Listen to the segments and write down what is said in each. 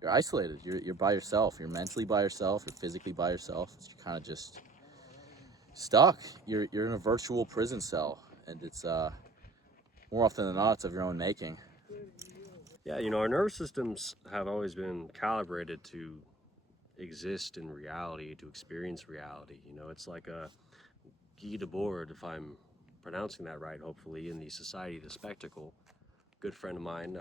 you're isolated. You're by yourself. You're mentally by yourself. You're physically by yourself. You're kind of just stuck. You're in a virtual prison cell, and it's more often than not, it's of your own making. Yeah, you know, our nervous systems have always been calibrated to exist in reality, to experience reality. You know, it's like a Guy Debord, if I'm pronouncing that right, hopefully, in the Society of the Spectacle. Good friend of mine,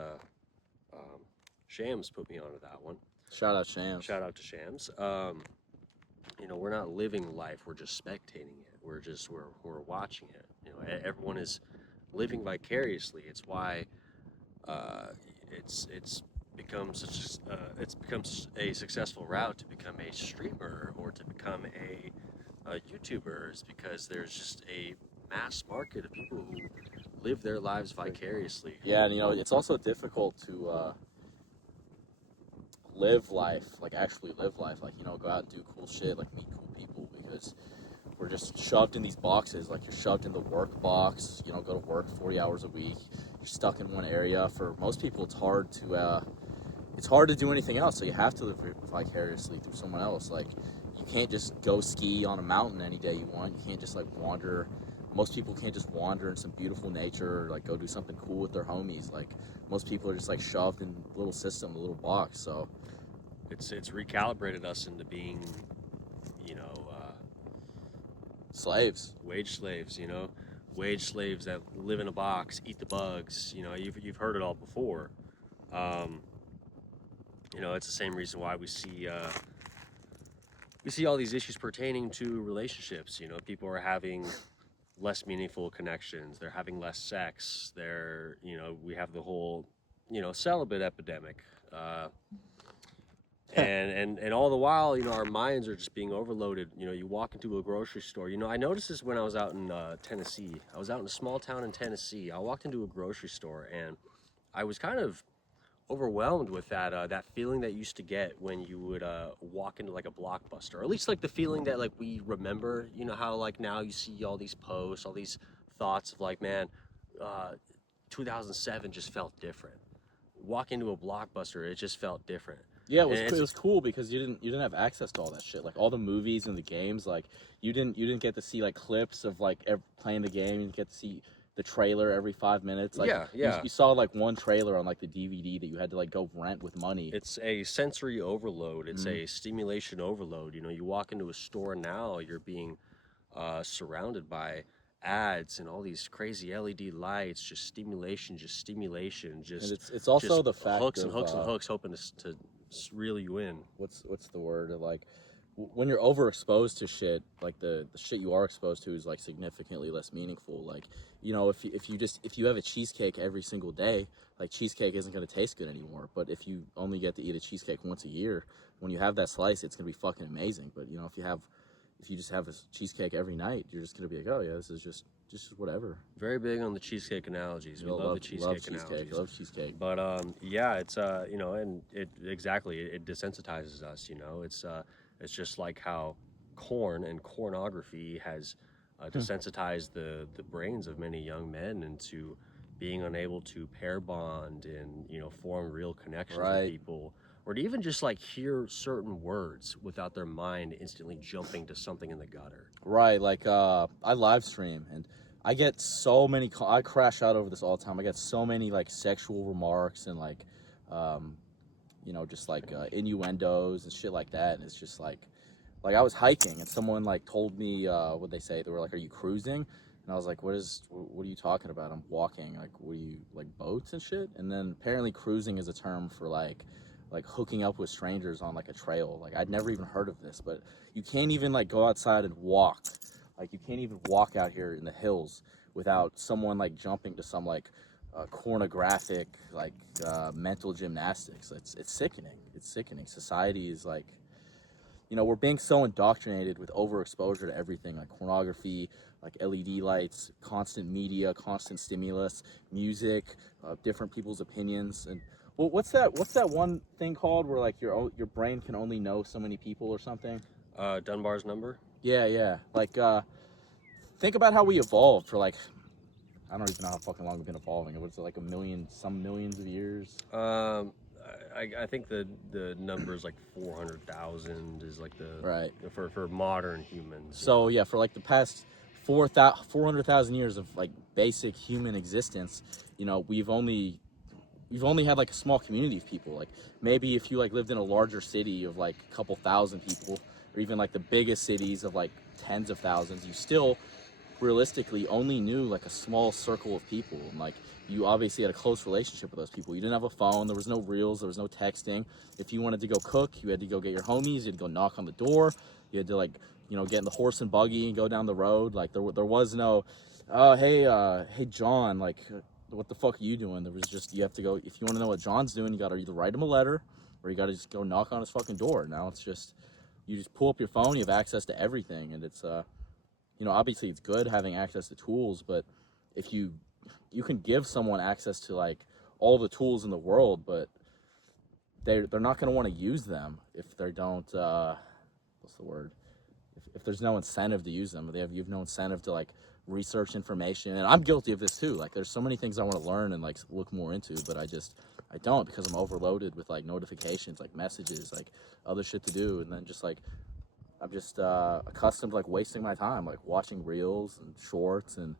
um, Shams, put me onto that one. Shout out Shams. Shout out to Shams. You know, we're not living life; we're just spectating it. We're watching it. You know, everyone is living vicariously. It's why uh, it's become it's become a successful route to become a streamer or to become a YouTuber, is because there's just a mass market of people who live their lives vicariously. Yeah, and it's also difficult to live life, like actually live life, like go out and do cool shit, like meet cool people, because we're just shoved in these boxes. Like you're shoved in the work box. Go to work 40 hours a week. You're stuck in one area. For most people, it's hard to do anything else. So you have to live vicariously through someone else. Like you can't just go ski on a mountain any day you want. You can't just like wander. Most people can't just wander in some beautiful nature or like go do something cool with their homies. Like most people are just like shoved in a little system, a little box. So it's recalibrated us into being, you know, slaves. wage slaves. You know, wage slaves that live in a box, eat the bugs. You know, you've heard it all before. Um, you know, it's the same reason why we see all these issues pertaining to relationships. You know, people are having less meaningful connections. They're having less sex. You know, we have the whole, you know, celibate epidemic. And all the while, you know, our minds are just being overloaded. You know, you walk into a grocery store. You know, I noticed this when I was out in Tennessee. I was out in a small town in Tennessee. I walked into a grocery store and I was kind of overwhelmed with that feeling that you used to get when you would walk into like a Blockbuster, or at least like the feeling that like we remember. You know how like now you see all these posts, all these thoughts of like, man, uh, 2007 just felt different. Walk into a Blockbuster, it just felt different. Yeah, And it was cool because you didn't have access to all that shit. Like all the movies and the games, like you didn't get to see like clips of like playing the game. You didn't get to see the trailer every 5 minutes. Like yeah. you saw like one trailer on like the DVD that you had to like go rent with money. It's a sensory overload. It's Mhm. a stimulation overload. You know, you walk into a store now, you're being surrounded by ads and all these crazy LED lights, just stimulation, And just it's also just the fact hooks and of hooks and hooks, hoping to reel you in. what's the word of like when you're overexposed to shit, like the shit you are exposed to is like significantly less meaningful. Like if you have a cheesecake every single day, like cheesecake isn't going to taste good anymore. But if you only get to eat a cheesecake once a year, when you have that slice, it's going to be fucking amazing. But if you just have a cheesecake every night, you're just going to be like, oh yeah, this is just whatever. Very big on the cheesecake analogies. We love the cheesecake analogies. Love cheesecake. But yeah, it's you know, and it desensitizes us. You know, it's just like how corn and cornography has desensitized the brains of many young men into being unable to pair bond and, you know, form real connections with Right. people, or to even just like hear certain words without their mind instantly jumping to something in the gutter. Right, like I live stream and I get so many. I crash out over this all the time. I get so many like sexual remarks and like, um, just like innuendos and shit like that. And it's just like I was hiking and someone like told me what they say. They were like, "Are you cruising?" And I was like, What are you talking about? I'm walking. Like, what are you like boats and shit?" And then apparently cruising is a term for like hooking up with strangers on like a trail. Like I'd never even heard of this, but you can't even like go outside and walk. Like you can't even walk out here in the hills without someone like jumping to some like pornographic like mental gymnastics. It's sickening. It's sickening. Society is like, we're being so indoctrinated with overexposure to everything, like pornography, like LED lights, constant media, constant stimulus, music, different people's opinions. And well, what's that one thing called where like your brain can only know so many people or something? Dunbar's number. Yeah. Like think about how we evolved for like, I don't even know how fucking long we've been evolving. It was like some millions of years. Um, I think the number is like 400,000 is like the right? for modern humans. So yeah, for like the past 400,000 years of like basic human existence, we've only had like a small community of people. Like maybe if you like lived in a larger city of like a couple thousand people, or even like the biggest cities of like tens of thousands, you still realistically only knew like a small circle of people. And like you obviously had a close relationship with those people. You didn't have a phone, there was no reels, there was no texting. If you wanted to go cook, you had to go get your homies, you had to go knock on the door, you had to like get in the horse and buggy and go down the road. Like there was no hey John, like what the fuck are you doing? There was just, you have to go, if you want to know what John's doing, you got to either write him a letter or you got to just go knock on his fucking door. Now it's just, you just pull up your phone, you have access to everything. And it's obviously it's good having access to tools, but if you can give someone access to like all the tools in the world, but they're not going to want to use them if they don't what's the word, if there's no incentive to use them, or you have no incentive to like research information. And I'm guilty of this too. Like there's so many things I want to learn and like look more into, but I don't, because I'm overloaded with like notifications, like messages, like other shit to do. And then just like I'm just accustomed to like wasting my time, like watching reels and shorts and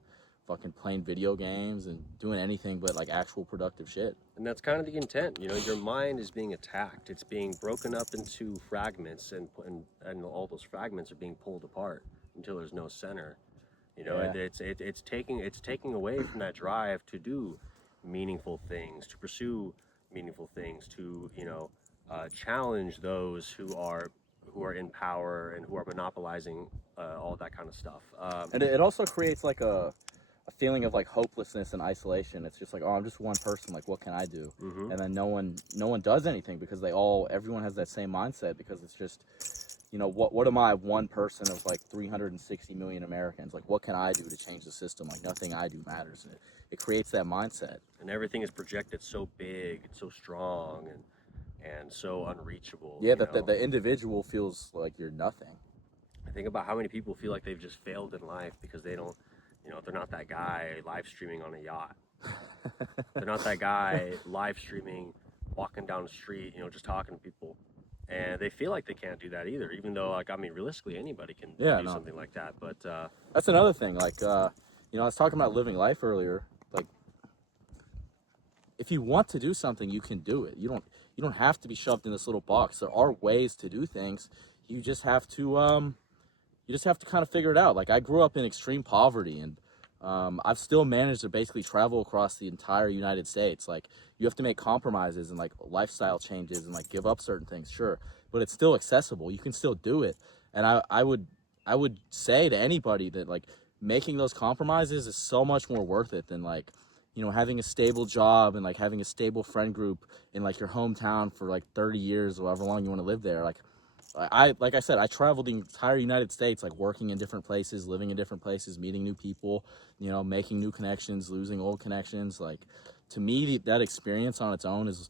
fucking playing video games and doing anything but like actual productive shit. And that's kind of the intent. Your mind is being attacked. It's being broken up into fragments, and all those fragments are being pulled apart until there's no center. Yeah. It's taking away from that drive to do meaningful things, to pursue meaningful things, to challenge those who are in power and who are monopolizing all that kind of stuff. And it also creates like a feeling of like hopelessness and isolation. It's just like, oh, I'm just one person, like what can I do? Mm-hmm. And then no one does anything, because everyone has that same mindset, because it's just, what am I, one person of like 360 million Americans? Like what can I do to change the system? Like nothing I do matters. And it creates that mindset. And everything is projected so big and so strong and so unreachable. Yeah, that the individual feels like you're nothing. I think about how many people feel like they've just failed in life because they don't, they're not that guy live streaming on a yacht. They're not that guy live streaming, walking down the street, just talking to people. And they feel like they can't do that either, even though, like, I mean, realistically, anybody can do something like that. But that's another thing. Like, I was talking about living life earlier. Like, if you want to do something, you can do it. You don't have to be shoved in this little box. There are ways to do things. You just have to kind of figure it out. Like I grew up in extreme poverty, and I've still managed to basically travel across the entire United States. Like you have to make compromises and like lifestyle changes and like give up certain things, sure, but it's still accessible. You can still do it. And I would say to anybody that like making those compromises is so much more worth it than like, having a stable job and like having a stable friend group in like your hometown for like 30 years or however long you want to live there. Like I said, I traveled the entire United States, like working in different places, living in different places, meeting new people, making new connections, losing old connections. Like to me, that experience on its own is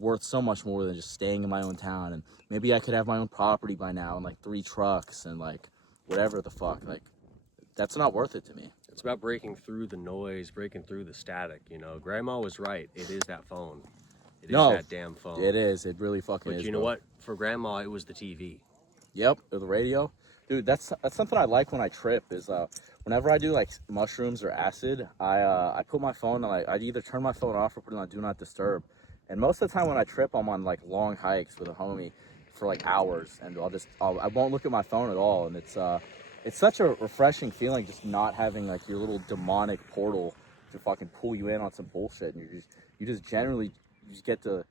worth so much more than just staying in my own town. And maybe I could have my own property by now and like 3 trucks and like whatever the fuck. Like that's not worth it to me. It's about breaking through the noise, breaking through the static. Grandma was right. It is that phone. It is that damn phone. It is. It really fucking is. But you know what? For grandma, it was the TV. Yep, or the radio. Dude, that's something I like when I trip is whenever I do like mushrooms or acid, I put my phone on, I either turn my phone off or put it on do not disturb. And most of the time when I trip, I'm on like long hikes with a homie for like hours, and I won't look at my phone at all. And it's such a refreshing feeling just not having like your little demonic portal to fucking pull you in on some bullshit. And you just get to,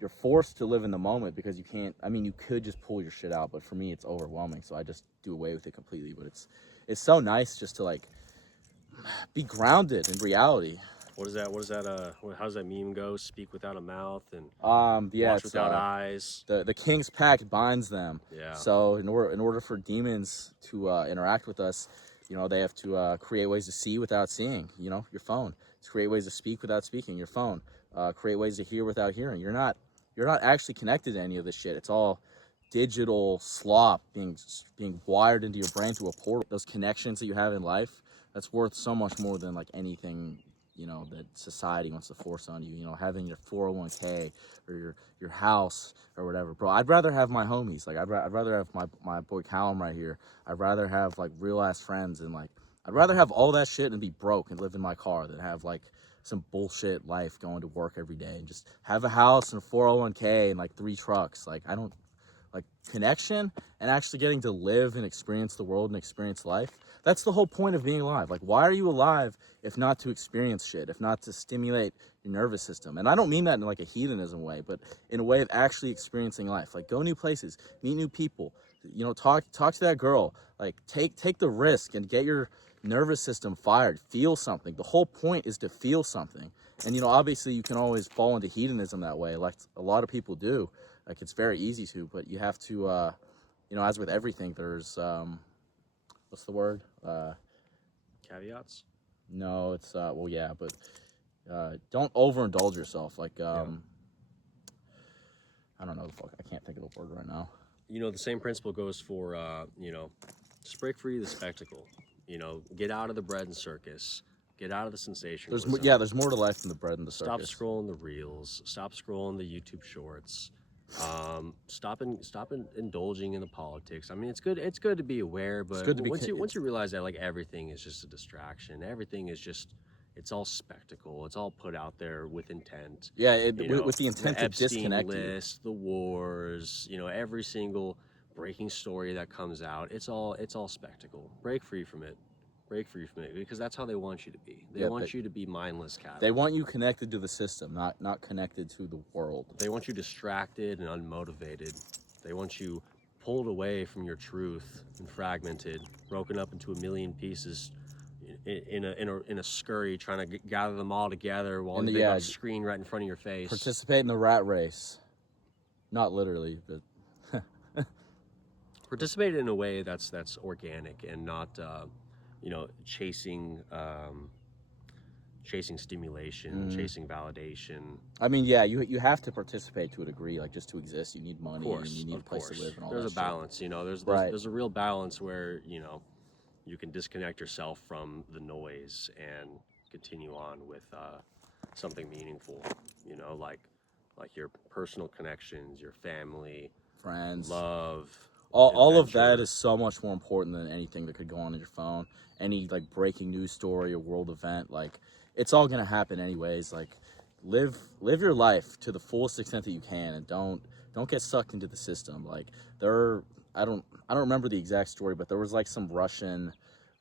you're forced to live in the moment because you can't, I mean, you could just pull your shit out, but for me it's overwhelming, so I just do away with it completely. But it's so nice just to like be grounded in reality. What is that? How does that meme go? Speak without a mouth and watch without eyes. The King's Pact binds them. Yeah. So in order for demons to interact with us, they have to create ways to see without seeing. Your phone. To create ways to speak without speaking. Your phone. Create ways to hear without hearing. You're not actually connected to any of this shit. It's all digital slop being wired into your brain through a portal. Those connections that you have in life, that's worth so much more than like anything you know, that society wants to force on you. You know, having your 401k or your house or whatever, bro. I'd rather have my homies. Like I'd rather have my boy Callum right here. I'd rather have like real ass friends, and like I'd rather have all that shit and be broke and live in my car than have like some bullshit life going to work every day and just have a house and a 401k and like 3 trucks. Like I don't like connection and actually getting to live and experience the world and experience life. That's the whole point of being alive. Like, why are you alive if not to experience shit, if not to stimulate your nervous system? And I don't mean that in like a hedonism way, but in a way of actually experiencing life. Like, go new places, meet new people, you know, talk to that girl, like take the risk and get your nervous system fired, feel something. The whole point is to feel something. And, you know, obviously you can always fall into hedonism that way, like a lot of people do. Like, it's very easy to, but you have to, you know, as with everything, there's, what's the word? Caveats? No, it's, well, yeah, but don't overindulge yourself. Like, I don't know the fuck, I can't think of the word right now. You know, the same principle goes for, you know, just break free of the spectacle. You know, get out of the bread and circus. Get out of the sensationalism. There's more to life than the bread and the Stop circus. scrolling the reels. Stop scrolling the YouTube shorts. Stop indulging in the politics. I mean, it's good to be aware, but once you realize that like everything is just a distraction, everything is just, it's all spectacle. It's all put out there with intent. Yeah, with the intent to disconnect list, you. The wars, you know, every single breaking story that comes out, it's all spectacle. Break free from it. Break free from it, because that's how they want you to be. They want you to be mindless cattle. They want you connected to the system, not connected to the world. They want you distracted and unmotivated. They want you pulled away from your truth and fragmented, broken up into a million pieces in a scurry, trying to gather them all together while they've got a screen right in front of your face. Participate in the rat race. Not literally, but participate in a way that's organic and not you know, chasing stimulation, chasing validation. I mean, yeah, you have to participate to a degree, like just to exist. You need money, and you need a place to live, and all that. There's a balance, you know. There's a real balance where, you know, you can disconnect yourself from the noise and continue on with something meaningful. You know, like your personal connections, your family, friends, love. All of that is so much more important than anything that could go on your phone. Any like breaking news story or world event, like it's all gonna happen anyways. Like live your life to the fullest extent that you can, and don't get sucked into the system. Like I don't remember the exact story, but there was like some Russian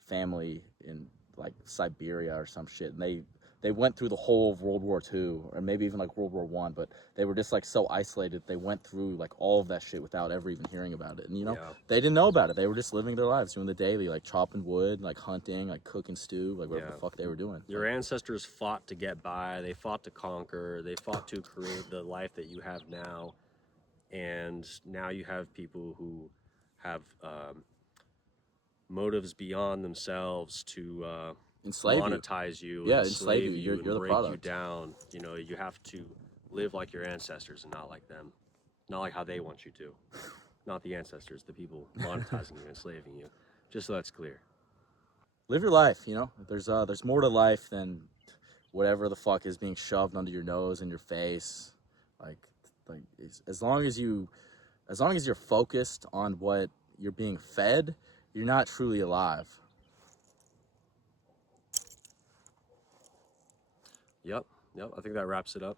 family in like Siberia or some shit, and they went through the whole of World War II, or maybe even like World War I, but they were just like so isolated. They went through like all of that shit without ever even hearing about it. And you know, they didn't know about it. They were just living their lives, doing the daily, like chopping wood, like hunting, like cooking stew, like whatever the fuck they were doing. Your ancestors fought to get by. They fought to conquer. They fought to create the life that you have now. And now you have people who have motives beyond themselves to monetize you, enslave you. You're the product. Break you down. You know, you have to live like your ancestors and not like them, not like how they want you to. Not the ancestors, the people monetizing you, enslaving you. Just so that's clear. Live your life. You know, there's more to life than whatever the fuck is being shoved under your nose and your face. Like as long as you're focused on what you're being fed, you're not truly alive. Yep. I think that wraps it up.